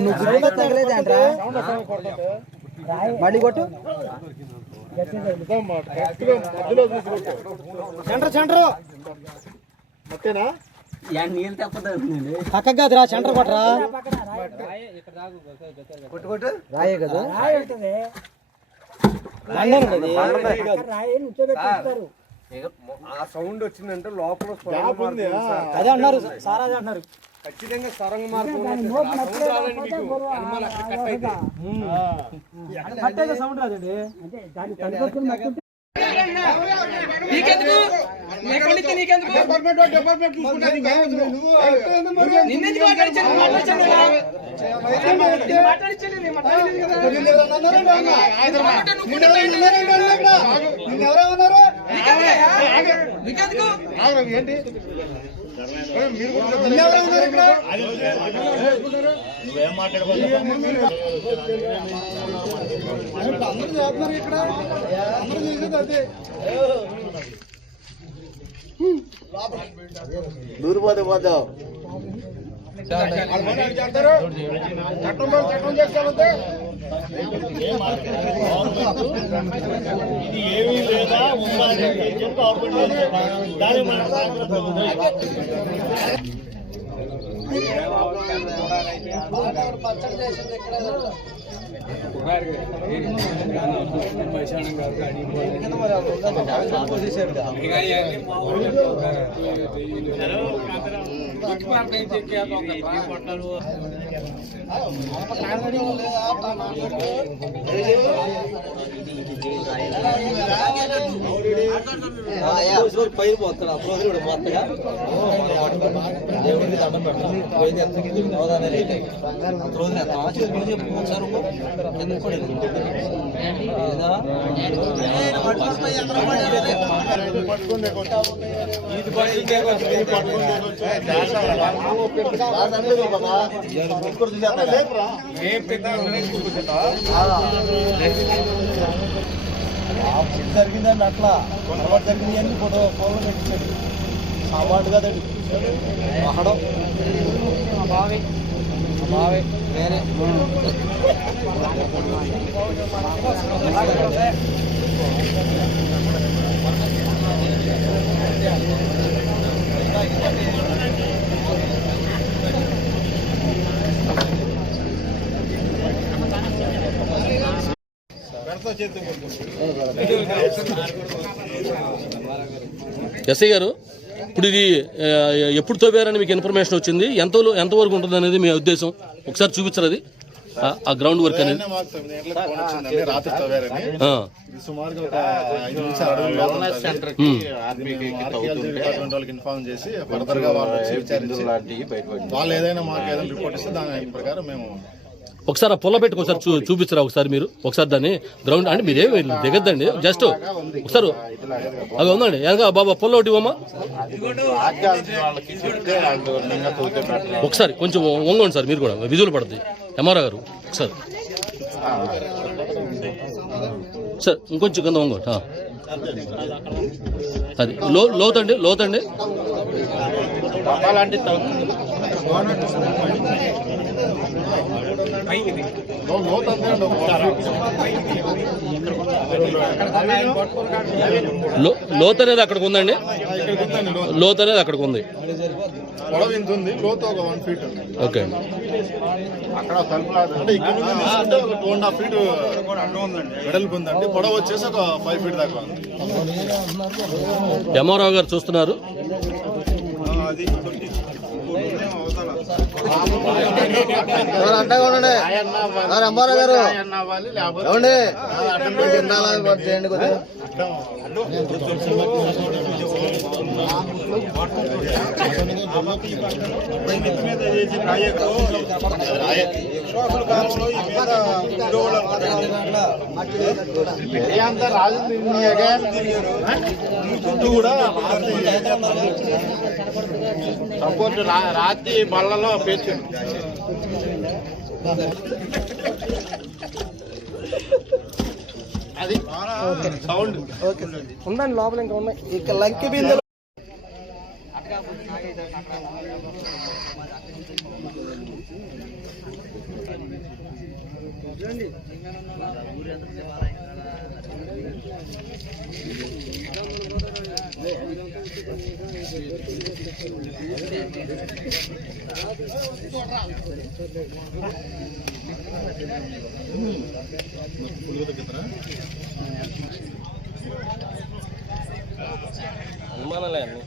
నువ్వు గుర్తుగా తగలేదంట్రా. మళ్ళీ కొట్టు. Centre centre. తప్పదండి పక్కకు కాదురా సెంటర్ కొట్టరా. రాయే కదా. ఆ సౌండ్ వచ్చిందంటే లోపల. అదే అన్నారు సార్. అదే అన్నారు ఖచ్చితంగా సొరంగ మార్గం sound రాదండి కట్ అయితే. పట్టేగా సౌండ్ రాదండి. ఏంటి మీరు నిన్నెవరన్నారు ఏంటి నువ్వేం అందరూ చేస్తున్నారు ఇక్కడ అందరూ చేసేది అదే దూరిపోతే పోతావు చట్టం చట్టం చేస్తామంటే ఇది ఏమీ లేదా ఉండాలి అని చెప్పి గవర్నమెంట్ చేస్తుంది. దాన్ని మన పైరు పోతాడు అప్పుడు కూడా పోతాడా దేవుడికి దండం పెడతాం పోయింది అంత రోజులు ఎంత ఒకసారి? ఇది పని ఇదే జరిగిందండి అట్లా. పొరపాటు జరిగింది అని ఫోటో ఫోన్లో పెట్టించాడు. సామాన్లు కదండి. వాహనం. ఎస్ఐ గారు ఇప్పుడు ఇది ఎప్పుడు తవ్వారని మీకు ఇన్ఫర్మేషన్ వచ్చింది? ఎంత ఎంతవరకు ఉంటుంది అనేది మీ ఉద్దేశం? ఒకసారి చూపించరు అది? ఆ- గ్రౌండ్ వర్క్ అనేది. ఇన్ఫార్మ్ చేసి ఫర్దర్గా వాళ్ళు ఏదైనా మాకు ఏదైనా రిపోర్ట్ ఇస్తే దాని ప్రకారం మేము ఒకసారి ఆ పుల్ల పెట్టుకు ఒకసారి చూ చూపించరా ఒకసారి మీరు? ఒకసారి దాన్ని గ్రౌండ్ అంటే మీరేమి దిగద్దండి. జస్ట్ ఒకసారి అవి ఉందండి. వెనక బాబా పుల్ల ఒకటి ఇవ్వమ్మా. ఒకసారి కొంచెం వంగండి సార్ మీరు కూడా. విధులు పడుతుంది ఎంఆర్ఓ గారు ఒకసారి. సార్ ఇంకొంచెం కింద వంగండి ఆ. అది లో లోతండి లోతండి. లోతు అనేది అక్కడికి ఉందండి? లోతు. అనేది అక్కడికి ఉంది. ఓకే. అక్కడ తలుపులాగా అంటే ఇక్కడ నుంచి తీసుకుంటే ఒక టూ అండ్ హాఫ్ ఫీట్ వెడల్పు ఉందండి. పొడవు వచ్చేసి ఒక ఫైవ్ ఫీట్ దాకా ఉంది. ఎంఆర్ఓ గారు చూస్తున్నారు. ఉండండి ఎంఆర్ఓ గారు ఏమండి చేయండి కొద్దిగా రాజు చుట్టూ కూడా సపోర్ట్ రాత్రి బళ్ళలో పేర్చాను అది సౌండ్. ఉందండి లోపల ఇంకా ఉన్నాయి. ఇక లంకి బిందెలు. అనుమానాలే అన్నీ.